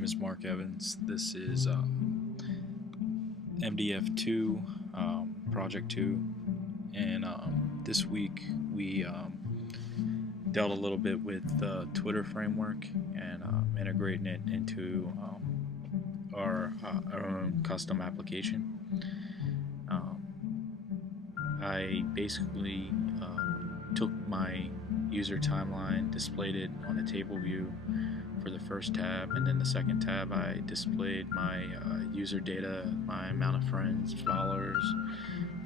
name is Mark Evans. This is MDF2, Project 2, and this week we dealt a little bit with the Twitter framework and integrating it into our own custom application. I basically took my user timeline, displayed it on a table view for the first tab, and then the second tab I displayed my user data, my amount of friends, followers,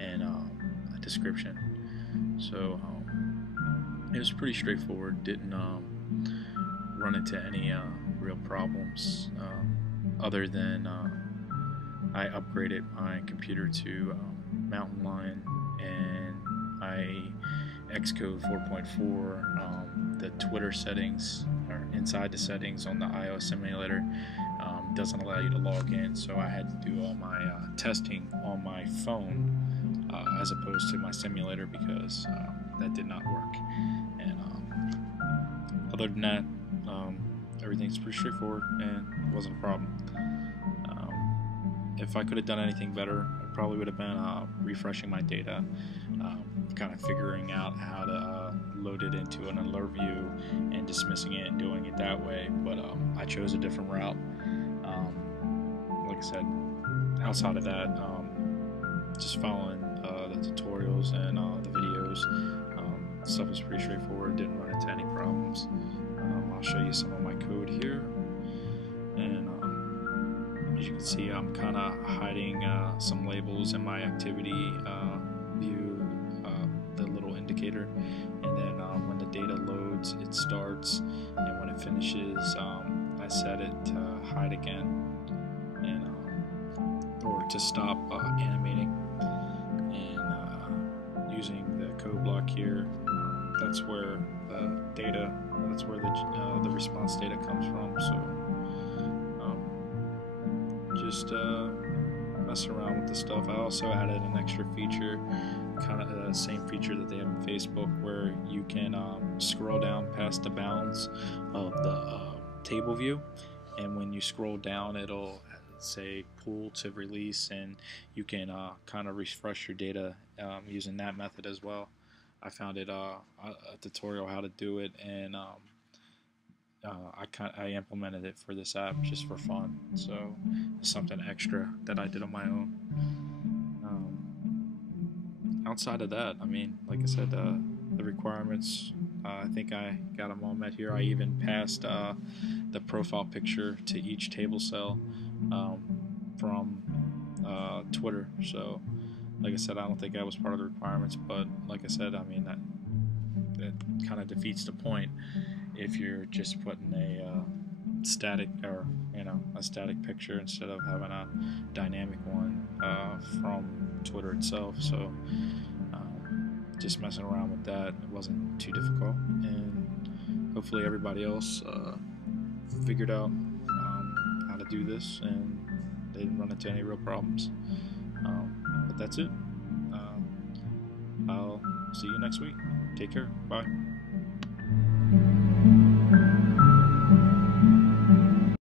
and a description. So it was pretty straightforward. Didn't run into any real problems other than I upgraded my computer to Mountain Lion, and I Xcode 4.4, the Twitter settings, or inside the settings on the iOS simulator, doesn't allow you to log in, so I had to do all my testing on my phone as opposed to my simulator, because that did not work. And other than that, everything's pretty straightforward and it wasn't a problem. If I could have done anything better, it probably would have been refreshing my data, kind of figuring out how to load it into an alert view and dismissing it and doing it that way, but I chose a different route. Like I said, outside of that, just following the tutorials and the videos, stuff was pretty straightforward, didn't run into any problems. I'll show you some of my code here, and as you can see, I'm kind of hiding some labels in my activity view, the little indicator, and then when the data loads, it starts, and when it finishes, I set it to hide again, and or to stop animating, and using the code block here, that's where the data, that's where the response data comes from. So just mess around with the stuff. I also added an extra feature, kind of the same feature that they have in Facebook, where you can scroll down past the bounds of the table view, and when you scroll down, it'll say pull to release, and you can kind of refresh your data using that method as well. I found it a tutorial how to do it, and I implemented it for this app just for fun, so it's something extra that I did on my own. Outside of that, I mean, like I said, the requirements, I think I got them all met here. I even passed the profile picture to each table cell from Twitter, so like I said, I don't think that was part of the requirements, but like I said, I mean, that kind of defeats the point if you're just putting a static, or a static picture instead of having a dynamic one from Twitter itself. So just messing around with that, it wasn't too difficult, and hopefully everybody else figured out how to do this and they didn't run into any real problems. But that's it. I'll see you next week. Take care. Bye.